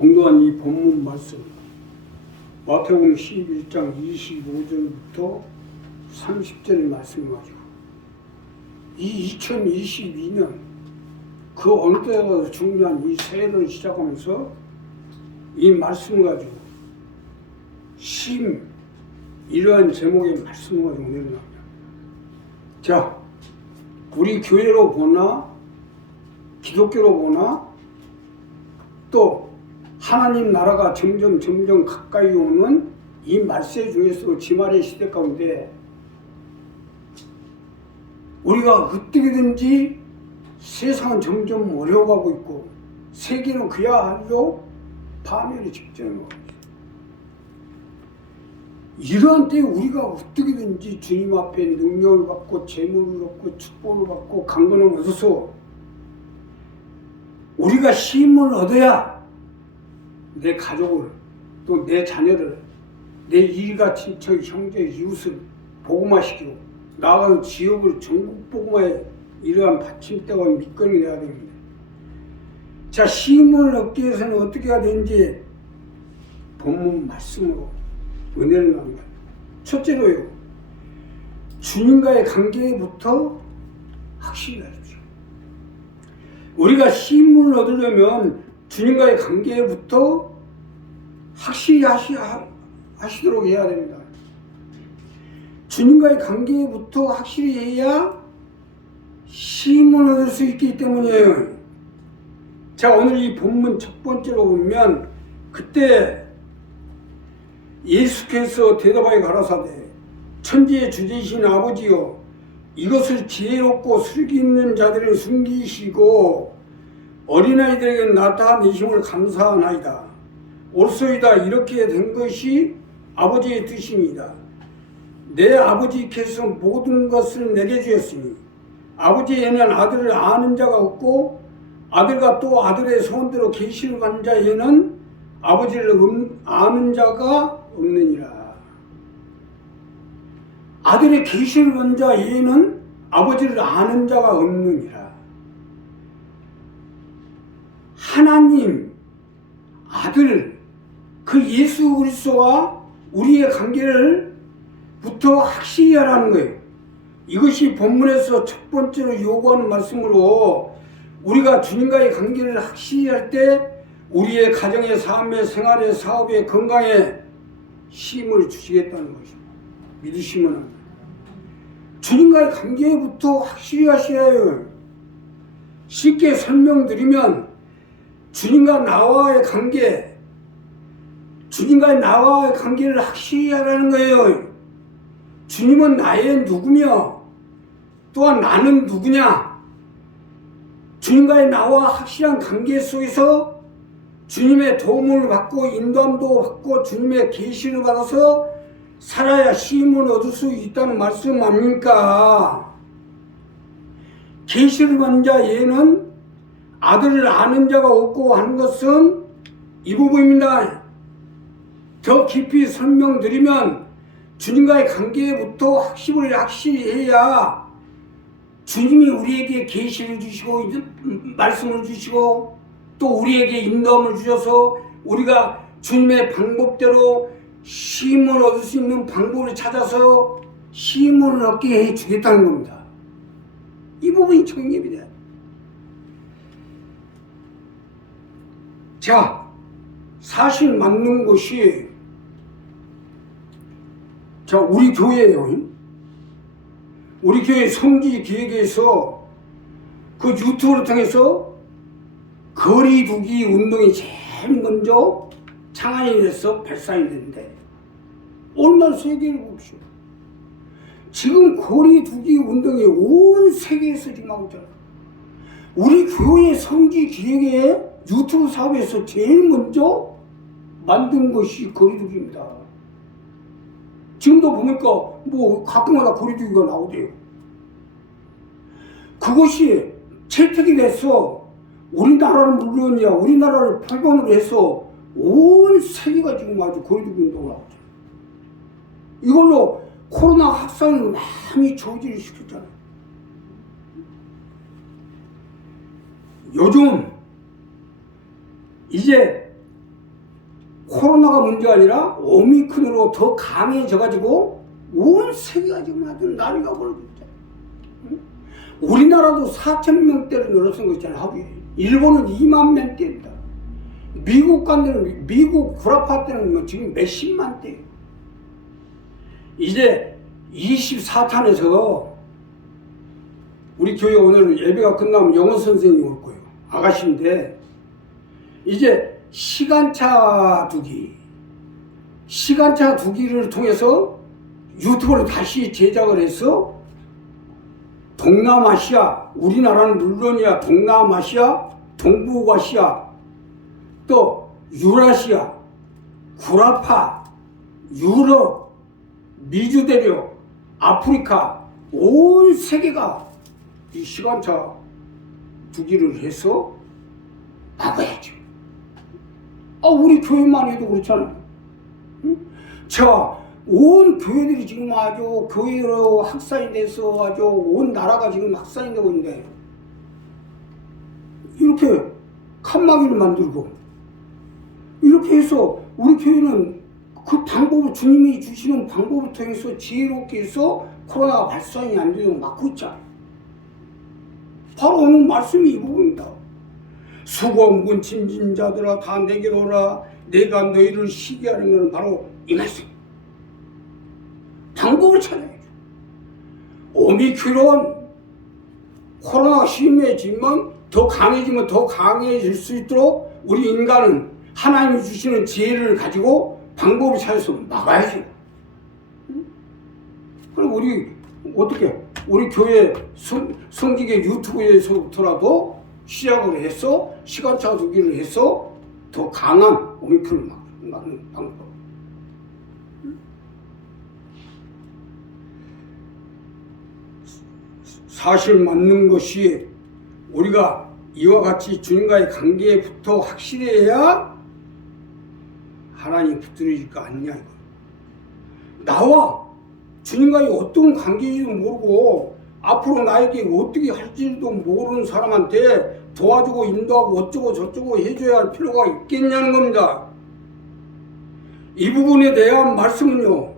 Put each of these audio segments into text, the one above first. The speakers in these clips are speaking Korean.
공도한 이 본문 말씀 마태복음 11장 25절부터 30절 말씀 가지고 이 2022년 그 어느 때보다 중요한 이 새해를 시작하면서 이 말씀을 가지고 이러한 제목의 말씀을 가지고 내려갑니다. 자, 우리 교회로 보나 기독교로 보나 또 하나님 나라가 점점 가까이 오는 이 말세 중에서 지말의 시대 가운데 우리가 어떻게든지 세상은 점점 어려워가고 있고 세계는 그야말로 파멸의 직전에 오고 있습니다. 이러한 때에 우리가 어떻게든지 주님 앞에 능력을 받고 재물을 얻고 축복을 받고 강건을 얻어서 우리가 힘을 얻어야 내 가족을 또 내 자녀를 내 일가 친척 형제 이웃을 복음화시키고 나아가는 지역을 전국 복음화에 이러한 받침대와 밑거름이 되어야 됩니다. 자, 힘을 얻기 위해서는 어떻게 해야 되는지 본문 말씀으로 은혜를 나눕니다. 첫째로요, 주님과의 관계부터 확실히 하십시오. 우리가 힘을 얻으려면 주님과의 관계부터 확실히 하시도록 해야 됩니다. 주님과의 관계부터 확실히 해야 힘을 얻을 수 있기 때문이에요. 자, 오늘 이 본문 첫 번째로 보면 그때 예수께서 대답하여 가라사대 천지의 주제이신 아버지여 이것을 지혜롭고 슬기 있는 자들을 숨기시고 어린아이들에게 나타내심을 감사하나이다. 옳소이다. 이렇게 된 것이 아버지의 뜻입니다. 내 아버지께서 모든 것을 내게 주었으니 아버지에는 아들을 아는 자가 없고 아들과 또 아들의 소원대로 계시를 받는 자에는 아버지를 아는 자가 없느니라. 아들의 계시를 받는 자에는 아버지를 아는 자가 없느니라. 하나님 아들 그 예수 그리스도와 우리의 관계를 부터 확실히 하라는 거예요. 이것이 본문에서 첫 번째로 요구하는 말씀으로 우리가 주님과의 관계를 확실히 할 때 우리의 가정의 삶의 생활의 사업의 건강에 힘을 주시겠다는 것입니다. 믿으시면 합니다. 주님과의 관계부터 확실히 하셔야 해요. 쉽게 설명드리면 주님과 나와의 관계, 주님과의 나와의 관계를 확실히 하라는 거예요. 주님은 나의 누구며 또한 나는 누구냐? 주님과의 나와 확실한 관계 속에서 주님의 도움을 받고 인도함도 받고 주님의 계시를 받아서 살아야 힘을 얻을 수 있다는 말씀 아닙니까? 계시를 받는 자에는 아들을 아는 자가 없고 하는 것은 이 부분입니다. 더 깊이 설명드리면 주님과의 관계부터 확실히 해야 주님이 우리에게 계시를 주시고 말씀을 주시고 또 우리에게 인도함을 주셔서 우리가 주님의 방법대로 힘을 얻을 수 있는 방법을 찾아서 힘을 얻게 해주겠다는 겁니다. 이 부분이 정립이다. 자, 사실 맞는 것이 자, 우리 교회예요. 우리 교회 성지 기획에서 그 유튜브를 통해서 거리두기 운동이 제일 먼저 창안이 돼서 발상이 됐는데 오늘날 세계를 봅시오. 지금 거리두기 운동이 온 세계에서 지금 하고 있잖아요. 우리 교회 성지 기획의 유튜브 사업에서 제일 먼저 만든 것이 거리두기입니다. 지금도 보니까 뭐 가끔마다 거리두기가 나오대요. 그것이 채택이 돼서 우리나라는 물론이야 우리나라를 표본으로 해서 온 세계가 지금 아주 거리두기 운동을 하고 있잖아요. 이걸로 코로나 확산을 많이 저지를 시켰잖아요. 요즘 이제 코로나가 문제가 아니라 오미크론으로 더 강해져가지고 온 세계가 지금 아주 난리가 벌어졌죠. 우리나라도 4,000명대로 늘어선 거 있잖아요, 하루에. 일본은 2만 명대입니다. 미국 간데는, 미국 구라파 때는 뭐 지금 몇십만 대. 이제 24탄에서 우리 교회 오늘 예배가 끝나면 영어 선생님이 올 거예요. 아가씨인데, 이제 시간차 두기를 통해서 유튜브를 다시 제작을 해서 동남아시아, 우리나라는 물론이야, 동남아시아, 동북아시아, 또 유라시아, 구라파, 유럽, 미주대륙, 아프리카, 온 세계가 이 시간차 두기를 해서 막아야죠. 우리 교회만 해도 그렇잖아요. 응? 자, 온 교회들이 지금 아주 교회로 확산이 돼서 아주 온 나라가 지금 확산이 되고 있는데, 이렇게 칸막이를 만들고, 이렇게 해서 우리 교회는 그 방법을, 주님이 주시는 방법을 통해서 지혜롭게 해서 코로나가 발생이 안 되도록 막고 있잖아요. 바로 오늘 말씀이 이 부분입니다. 수고 묵은 짐진 자들아 다 내게로 오라. 내가 너희를 쉬게 하는 것은 바로 이 말씀. 방법을 찾아야죠. 오미크론 코로나가 심해지면 더 강해질 수 있도록 우리 인간은 하나님이 주시는 지혜를 가지고 방법을 찾아서 막아야죠. 그리고 우리 교회 성직의 유튜브에서부터라도 시작을 해서 시간차 두기를 해서 더 강한 오미크론을 막는 방법. 사실 맞는 것이 우리가 이와 같이 주님과의 관계부터 확실해야 하나님 붙들어질 거 아니냐 이거. 나와 주님과의 어떤 관계인지도 모르고 앞으로 나에게 어떻게 할지도 모르는 사람한테 도와주고 인도하고 어쩌고 저쩌고 해줘야 할 필요가 있겠냐는 겁니다. 이 부분에 대한 말씀은요,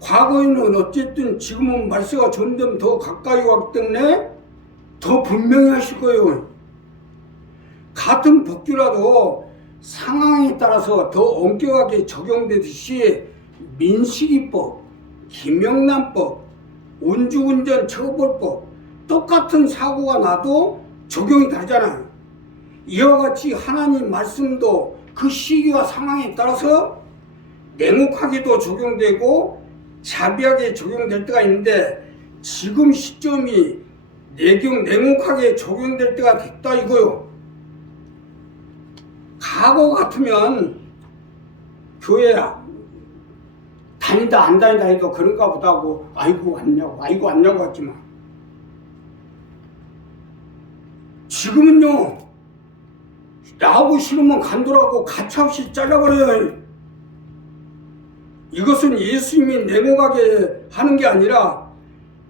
과거에는 어쨌든 지금은 말세가 점점 더 가까이 왔기 때문에 더 분명히 하실 거예요. 같은 법규라도 상황에 따라서 더 엄격하게 적용되듯이 민식이법, 김영란법, 음주운전 처벌법 똑같은 사고가 나도 적용이 다르잖아요. 이와 같이 하나님 말씀도 그 시기와 상황에 따라서 냉혹하게도 적용되고 자비하게 적용될 때가 있는데, 지금 시점이 냉혹하게 적용될 때가 됐다 이거요. 과거 같으면 교회 다니다 안 다니다 해도 그런가 보다 하고 아이고 왔냐고 했지만, 지금은요, 나하고 싫으면 간도라고 가차없이 잘라버려요. 이것은 예수님이 냉혹하게 하는 게 아니라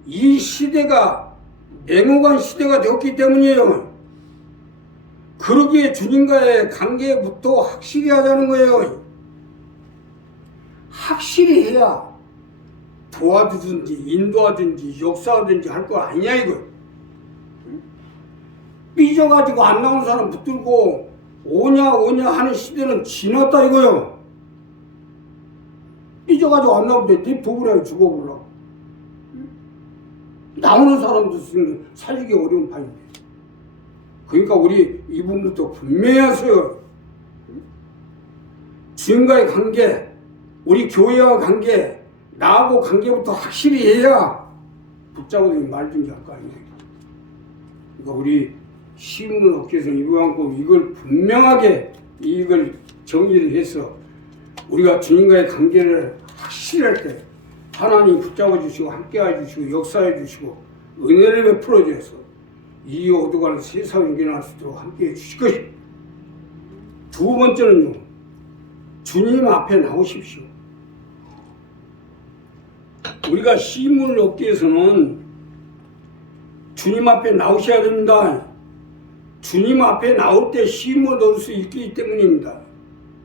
이 시대가 냉혹한 시대가 되었기 때문이에요. 그러기에 주님과의 관계부터 확실히 하자는 거예요. 확실히 해야 도와주든지 인도하든지 역사하든지 할 거 아니야 이거. 삐져가지고 안 나온 사람 붙들고 오냐 하는 시대는 지났다 이거요. 삐져가지고 안 나오는데 네 도구라고 죽어보려고. 나오는 사람도 살리기 어려운 판인데. 그러니까 우리 이분부터 분명히 하세요. 주님과의 관계, 우리 교회와 관계, 나하고 관계부터 확실히 해야 붙잡아도 말든지 할 거 아니에요. 그러니까 우리 시문을 얻기 위해서 이걸 분명하게 이걸 정리를 해서 우리가 주님과의 관계를 확실히 할 때 하나님 붙잡아 주시고 함께 해주시고 역사해 주시고 은혜를 베풀어 주셔서 이 어두가는 세상을 이겨낼 수 있도록 함께 해주실 것입니다. 두 번째는요, 주님 앞에 나오십시오. 우리가 시문을 얻기 위해서는 주님 앞에 나오셔야 됩니다. 주님 앞에 나올 때 시문을 얻을 수 있기 때문입니다.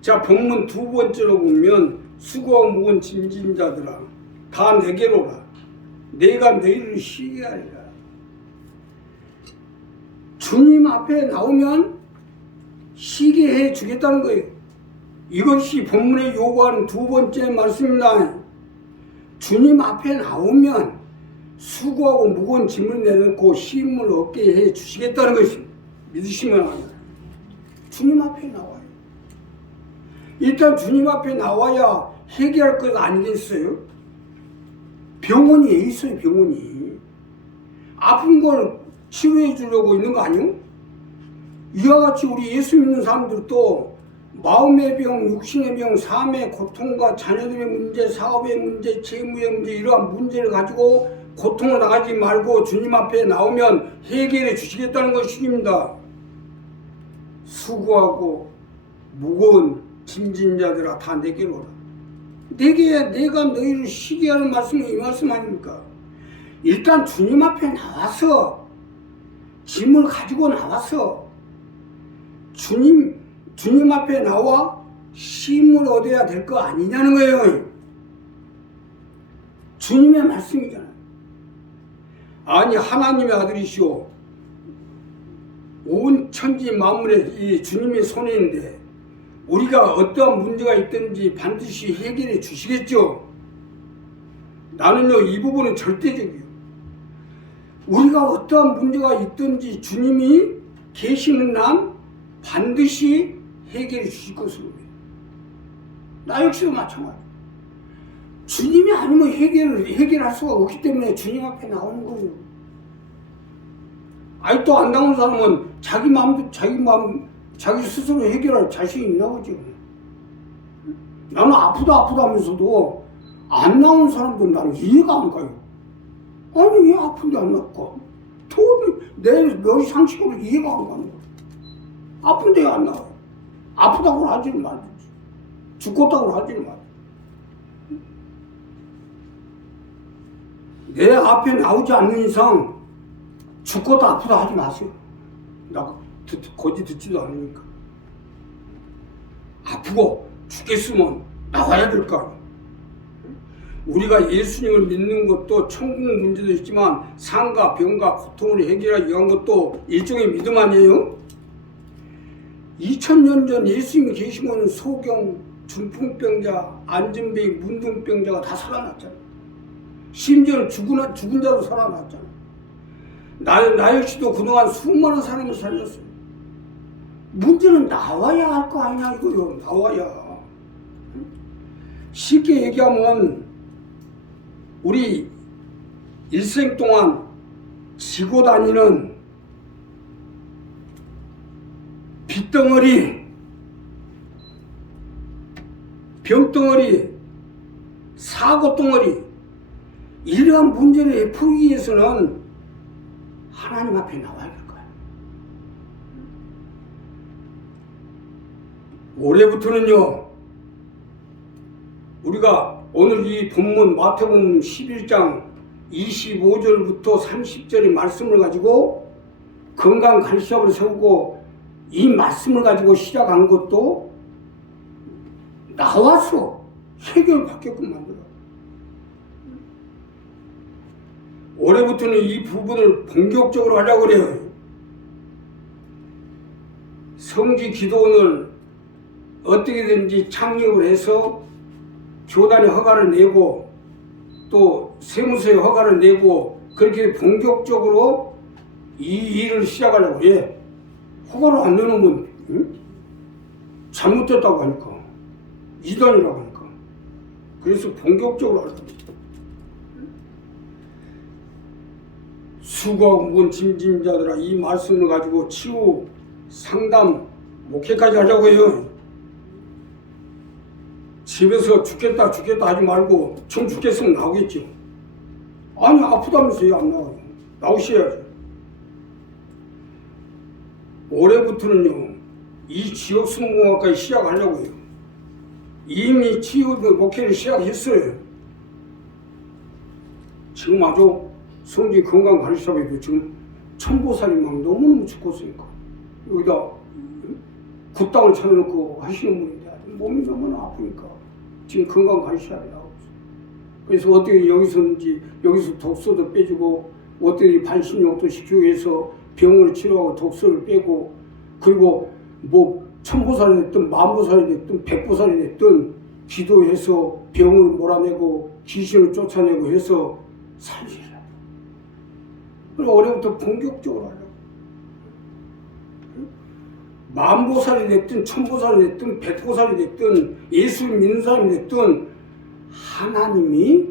자, 본문 두 번째로 보면 수고하고 무거운 짐진 자들아 다 내게로라. 내가 너희를 쉬게 하리라. 주님 앞에 나오면 쉬게 해 주겠다는 거예요. 이것이 본문에 요구하는 두 번째 말씀입니다. 주님 앞에 나오면 수고하고 무거운 짐을 내놓고 쉼을 얻게 해 주시겠다는 것입니다. 믿으시면 합니다. 주님 앞에 나와요. 일단 주님 앞에 나와야 해결할 것 아니겠어요? 병원이 있어요. 병원이 아픈 걸 치료해 주려고 있는 거 아니요? 이와 같이 우리 예수 믿는 사람들도 마음의 병, 육신의 병, 삶의 고통과 자녀들의 문제, 사업의 문제, 재무의 문제, 이러한 문제를 가지고 고통을 당하지 말고 주님 앞에 나오면 해결해 주시겠다는 것입니다. 수고하고 무거운 짐진 자들아 다 내게로 오라. 내가 너희를 쉬게 하는 말씀은 이 말씀 아닙니까? 일단 주님 앞에 나와서 짐을 가지고 나와서 주님 앞에 나와 쉼을 얻어야 될 거 아니냐는 거예요. 주님의 말씀이잖아요. 아니 하나님의 아들이시오. 온 천지 만물의 이 주님의 손에 있는데 우리가 어떠한 문제가 있든지 반드시 해결해 주시겠죠. 나는요 이 부분은 절대적이에요. 우리가 어떠한 문제가 있든지 주님이 계시는 한 반드시 해결해 주실 것으로 해요. 나 역시도 마찬가지. 주님이 아니면 해결할 수가 없기 때문에 주님 앞에 나오는 거예요. 아직도 안 나오는 사람은 자기 스스로 해결할 자신이 있나 보죠. 나는 아프다 하면서도 안 나오는 사람들은 나는 이해가 안 가요. 아니 왜 아픈데 안 나올까? 도저히 내 머리 상식으로 이해가 안 가는 거야. 아픈데 안 나와요. 아프다고 하지는 말지. 죽겠다고 하지는 말지. 내 앞에 나오지 않는 이상 죽겠다 아프다 하지 마세요. 나 거짓 듣지도 않으니까. 아프고 죽겠으면 나와야 될까? 우리가 예수님을 믿는 것도 천국 문제도 있지만 상과 병과 고통을 해결하기 위한 것도 일종의 믿음 아니에요? 2000년 전 예수님이 계시면 소경, 중풍병자, 안진뱅이, 문둥병자가 다 살아났잖아요. 심지어 죽은 자도 살아났잖아요. 나 역시도 그동안 수많은 사람을 살렸어요. 문제는 나와야 할 거 아니냐 이거요. 나와야. 쉽게 얘기하면 우리 일생 동안 지고 다니는 빚덩어리, 병덩어리, 사고덩어리 이러한 문제를 풀기 위해서는 하나님 앞에 나와야 될 거야. 올해부터는요, 우리가 오늘 이 본문 마태복음 11장 25절부터 30절의 말씀을 가지고 건강 가르침을 세우고 이 말씀을 가지고 시작한 것도 나와서 해결받게끔 만들어. 올해부터는 이 부분을 본격적으로 하려고 그래요. 성지 기도원을 어떻게든지 창립을 해서 교단에 허가를 내고 또 세무서에 허가를 내고 그렇게 본격적으로 이 일을 시작하려고 해. 허가를 안 내놓으면 잘못됐다고 하니까 이단이라고 하니까. 그래서 본격적으로 하려고. 수고하고 무거운 짐진 자들아 이 말씀을 가지고 치유, 상담, 목회까지 하려고 해요. 집에서 죽겠다 하지 말고 좀 죽겠으면 나오겠죠. 아니 아프다면서요. 안 나와요. 나오셔야죠. 올해부터는요 이 지역순공학까지 시작하려고 해요. 이미 치유 목회를 시작했어요. 지금 아주 성지 건강 가르쳐서도 지금 천보살이 막 너무너무 죽고 있으니까 여기다 굿땅을 쳐놓고 하시는 분인데 몸이 너무나 아프니까 지금 건강 관리하게 나오고 있어요. 그래서 어떻게 여기서 독소도 빼주고 어떻게 반신욕도 시키고 해서 병을 치료하고 독소를 빼고 그리고 뭐 천보살이 됐든 만보살이 됐든 백보살이 됐든 기도해서 병을 몰아내고 귀신을 쫓아내고 해서 살리라. 그리고 올해부터 본격적으로 하려고. 만보살이 됐든 천보살이 됐든 백보살이 됐든 예수를 믿는 사람이 됐든 하나님이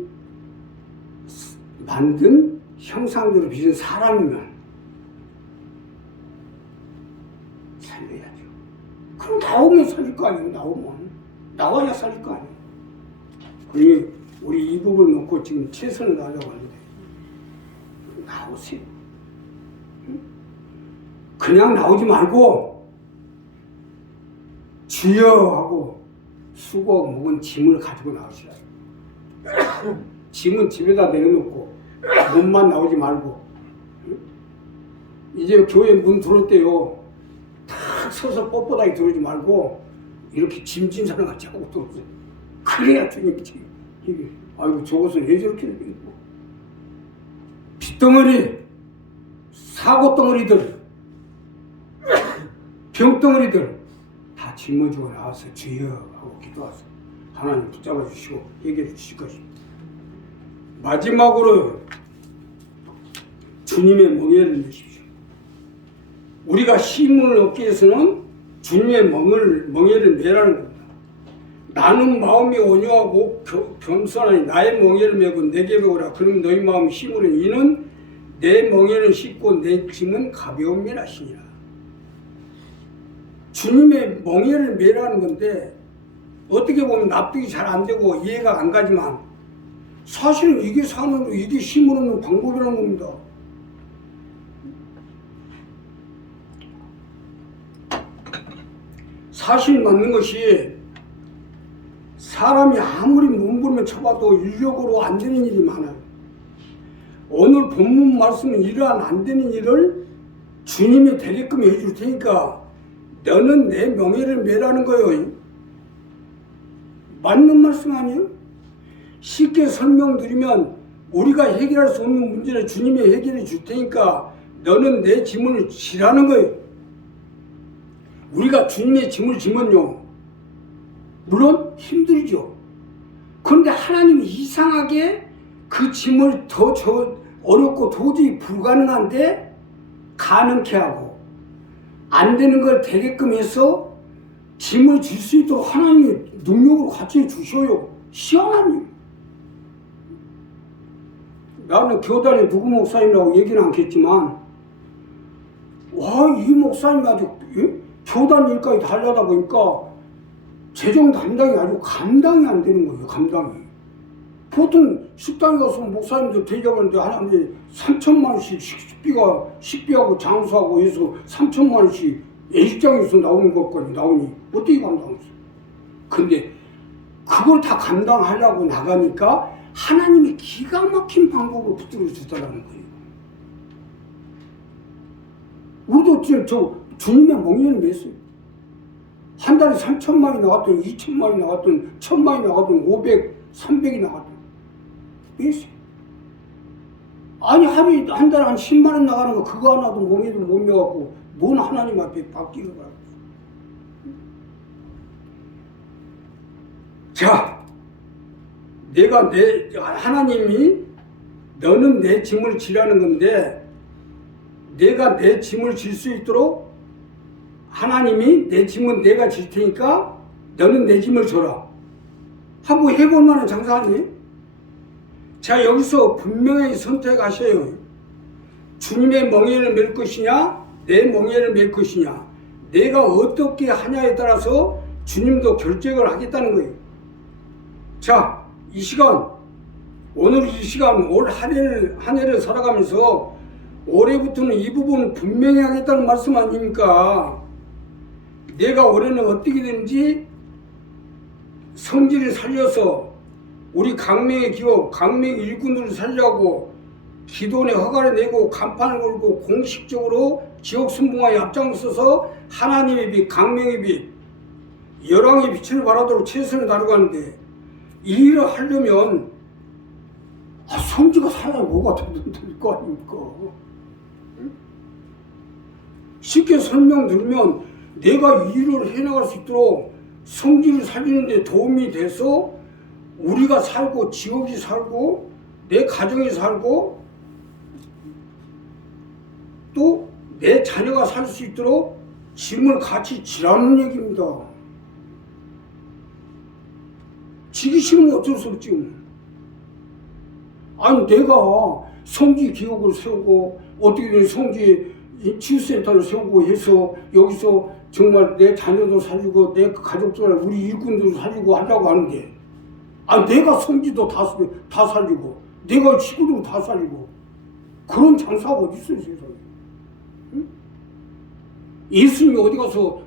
만든 형상대로 빚은 사람이면 살려야죠. 그럼 나오면 살릴 거 아니에요. 나와야 살릴 거 아니에요. 그러니 우리 이 부분을 놓고 지금 최선을 다하려고 하는데 나오세요. 그냥 나오지 말고 주여 하고 수고 묵은 짐을 가지고 나오시라. 짐은 집에다 내려놓고 몸만 나오지 말고 이제 교회 문 들어올 때요 탁 서서 뻣뻣하게 들어오지 말고 이렇게 짐진 사람 같이 하고 들어오세요. 그래야 주님이 이게 아이고 저것은 왜 저렇게 생겼고 핏덩어리 사고덩어리들 병덩어리들 다 짊어지고 나와서 주여 하고 기도하세요. 하나님 붙잡아 주시고 해결해 주실 것입니다. 마지막으로 주님의 멍에를 내십시오. 우리가 힘을 얻기 위해서는 주님의 멍에를 매라는 겁니다. 나는 마음이 온유하고 겸손하니 나의 멍에를 메고 내게 배우라. 그럼 너희 마음 힘으로 이는 내 멍에는 쉽고 내 짐은 가벼움이라 하시니라. 주님의 멍에를 매라는 건데 어떻게 보면 납득이 잘 안 되고 이해가 안 가지만 사실은 이게 이게 힘을 얻는 방법이라는 겁니다. 사실 맞는 것이 사람이 아무리 몸부림을 쳐봐도 인력으로 안 되는 일이 많아요. 오늘 본문 말씀은 이러한 안 되는 일을 주님이 되게끔 해줄 테니까 너는 내 명예를 매라는 거예요. 맞는 말씀 아니에요? 쉽게 설명드리면 우리가 해결할 수 없는 문제를 주님이 해결해 줄 테니까 너는 내 짐을 지라는 거예요. 우리가 주님의 짐을 지면요 물론 힘들죠. 그런데 하나님이 이상하게 그 짐을 더 어렵고 도저히 불가능한데 가능케 하고 안 되는 걸 되게끔 해서 짐을 질 수 있도록 하나님이 능력으로 같이 주셔요. 시원하니. 나는 교단에 누구 목사님이라고 얘기는 않겠지만 와, 이 목사님 아주 교단 일까지 다 하려다 보니까 재정 담당이 아주 감당이 안 되는 거예요. 감당이. 보통 식당에 가서 목사님들 대접하는데 하나님 3천만 원씩 식비하고 장수하고 해서 3천만 원씩 예식장에서 나오는 것까지 나오니 어떻게 감당했어요? 근데 그걸 다 감당하려고 나가니까 하나님이 기가 막힌 방법을 붙들어 주더라는 거예요. 우리도 지금 주님의 멍에는 맸어요. 한 달에 3천만이 나갔든 2천만이 나갔든 1,000만이 나갔든 500, 300이 나갔든 맸어요. 아니 하루에 한 달에 한 10만 원 나가는 거 그거 하나도 멍에도 못 메갖고 뭔 하나님 앞에 바뀌는 거야. 자, 하나님이 너는 내 짐을 지라는 건데 내가 내 짐을 질 수 있도록 하나님이 내 짐은 내가 질 테니까 너는 내 짐을 져라. 한번 해볼 만한 장사 아니에요? 자, 여기서 분명히 선택하셔요. 주님의 멍에를 맬 것이냐 내 멍에를 맬 것이냐. 내가 어떻게 하냐에 따라서 주님도 결정을 하겠다는 거예요. 자, 이 시간 오늘 이 시간 올 한 해를 살아가면서 올해부터는 이 부분을 분명히 하겠다는 말씀 아닙니까? 내가 올해는 어떻게 되는지 성질을 살려서 우리 강명의 기업, 강명의 일꾼들을 살려고 기도원에 허가를 내고 간판을 걸고 공식적으로 지옥 순봉하에 앞장서서 하나님의 빛, 강명의 빛 열왕의 빛을 발하도록 최선을 다하고 하는데 이 일을 하려면 성지가 살아야 뭐가 될 거 아닙니까? 쉽게 설명드리면 내가 이 일을 해나갈 수 있도록 성지를 살리는 데 도움이 돼서 우리가 살고 지역이 살고 내 가정이 살고 또 내 자녀가 살 수 있도록 짐을 같이 지라는 얘기입니다. 지기 싫으면 어쩔 수 없지. 아니 내가 성지 기업을 세우고 어떻게든 성지 치유센터를 세우고 해서 여기서 정말 내 자녀도 살리고 내 가족들 우리 일꾼도 살리고 하려고 하는데 내가 성지도 다 살리고 내가 지구도 다 살리고 그런 장사가 어디 있어요 세상에. 응? 예수님이 어디 가서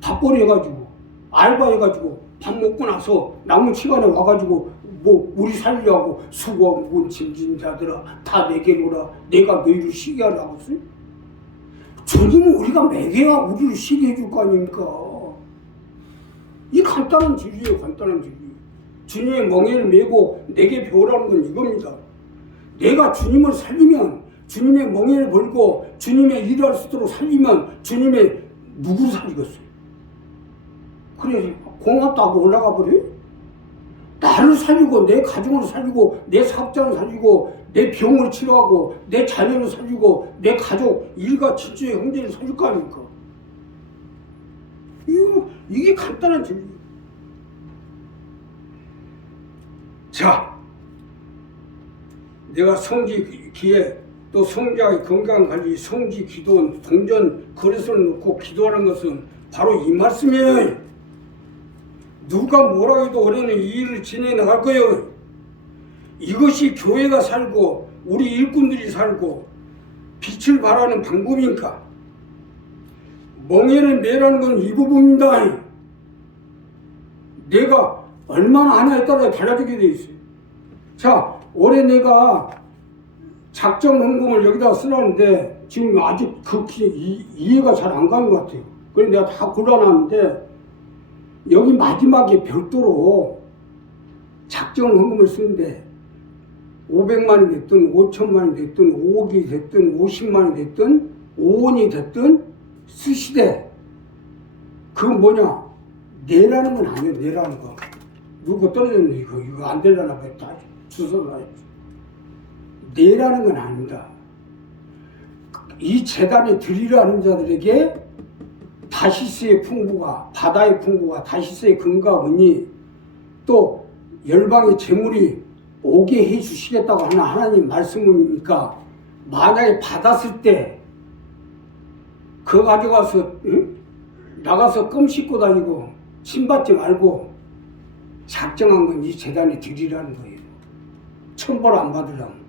밥벌이 해가지고 알바해가지고 밥 먹고 나서 남은 시간에 와가지고 뭐 우리 살려고 수고하고 온 짐진 자들아 다 내게 오라 내가 너희를 쉬게 하라고 했어요? 주님은 우리가 매개야 우리를 쉬게 해줄 거 아닙니까? 이 간단한 진리예요. 간단한 진리. 주님의 멍에를 메고 내게 배우라는 건 이겁니다. 내가 주님을 살리면 주님의 멍에를 걸고 주님의 일을 할 수 있도록 살리면 주님의 누구를 살리겠어요? 그래 고맙다고 올라가 버려요? 나를 살리고 내 가정을 살리고 내 사업장을 살리고 내 병을 치료하고 내 자녀를 살리고 내 가족 일가 친척의 형제를 살릴 거 아닙니까? 이게 간단한 진리. 자, 내가 성지 기회 또 성자의 건강관리 성지 기도 동전 거래소를 놓고 기도하는 것은 바로 이 말씀이에요. 누가 뭐라 해도 올해는 이 일을 진행나갈 거예요. 이것이 교회가 살고 우리 일꾼들이 살고 빛을 발하는 방법이니까 멍에를 매라는 건 이 부분입니다. 내가 얼마나 하냐에 따라 달라지게 돼 있어요. 자, 올해 내가 작정 헌금을 여기다 쓰라는데 지금 아직 이해가 잘 안 가는 것 같아요. 그래서 내가 다 골라놨는데 여기 마지막에 별도로 작정 헌금을 쓰는데 500만이 됐든 5천만이 됐든 5억이 됐든 50만이 됐든 5원이 됐든 쓰시되 그건 뭐냐 내라는 건 아니에요. 내라는 거 누구 떨어졌네 이거 안 되려나 봐. 다 주소를 놔야지. 내라는 건 아닙니다. 이 재단에 드리라는 자들에게 다시스의 풍부가 바다의 풍부가 다시스의 근거가 은이 또 열방의 재물이 오게 해 주시겠다고 하는 하나님 말씀이니까 만약에 받았을 때 그거 가져가서 나가서 껌 씹고 다니고 침 받지 말고 작정한 건 이 재단에 드리라는 거예요. 천벌 안 받으려면.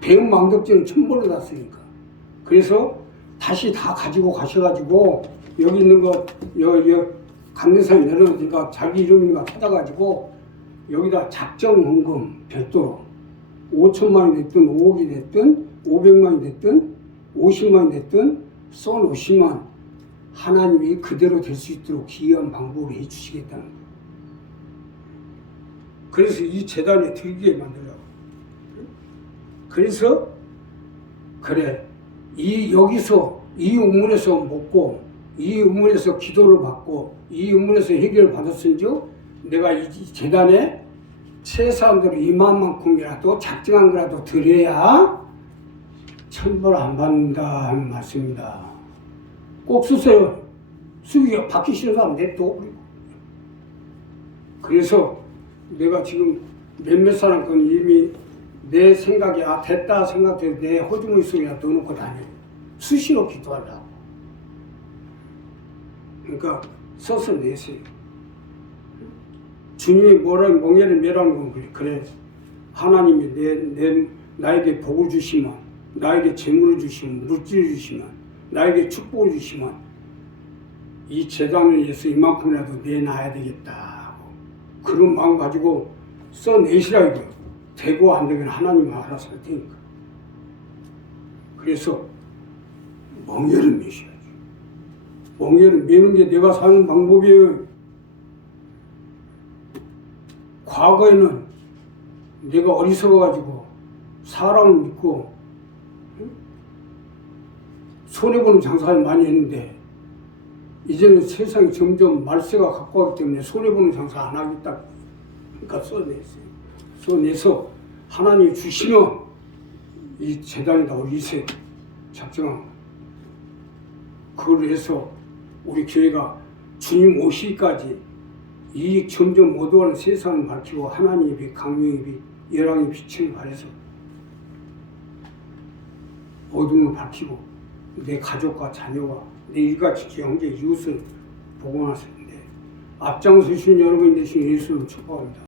배은 망덕죄는 천벌을 다 쓰니까. 그래서 다시 다 가지고 가셔가지고 여기 있는 거 여기 감리산에 내려오니까 자기 이름인가 찾아가지고 여기다 작정 헌금 별도로 5천만이 됐든 5억이 됐든 500만이 됐든 50만이 됐든 써놓으시면 하나님이 그대로 될 수 있도록 기이한 방법을 해주시겠다는 거예요. 그래서 이 재단에 들게 만들라고. 그래서 그래 여기서 이 우물에서 먹고 이 우물에서 기도를 받고 이 우물에서 해결을 받았은즉 내가 이 재단에 최소한으로 이만큼이라도 작정한 거라도 드려야 천벌 안 받는다 하는 말씀입니다. 꼭 쓰세요. 쓰기 받기 싫은 사람 냅둬. 그래서 내가 지금 몇몇 사람 건 이미 내 생각이 됐다 생각해서 내 호주머니 속에 넣어놓고 다녀요. 수시로 기도하려고. 그러니까 써서 내세요. 주님이 뭐라 멍에를 매라는 건 그래. 하나님이 나에게 복을 주시면 나에게 재물을 주시면 물질을 주시면 나에게 축복을 주시면 이 재단을 위해서 이만큼이라도 내놔야 되겠다. 그런 마음 가지고 써내시라 이거예요. 되고 안 되면 하나님은 알아서 할 테니까. 그래서 멍에를 매셔야죠. 멍에를 매는 게 내가 사는 방법이에요. 과거에는 내가 어리석어가지고 사람을 믿고 손해보는 장사를 많이 했는데 이제는 세상이 점점 말세가 가까웠기 때문에 손해보는 장사 안 하겠다. 그러니까 써냈어요. 써내서 하나님이 주시면 이 재단에다 올리세요. 작정한 거. 그걸 해서 우리 교회가 주님 오시기까지 이 점점 어두워가는 세상을 밝히고 하나님의 빛, 강명의 빛, 열왕의 빛을 발해서 어둠을 밝히고 내 가족과 자녀와 내 일가족, 형제, 이웃을 복원하시는데 앞장서신 여러분이 되신 예수를 축복합니다.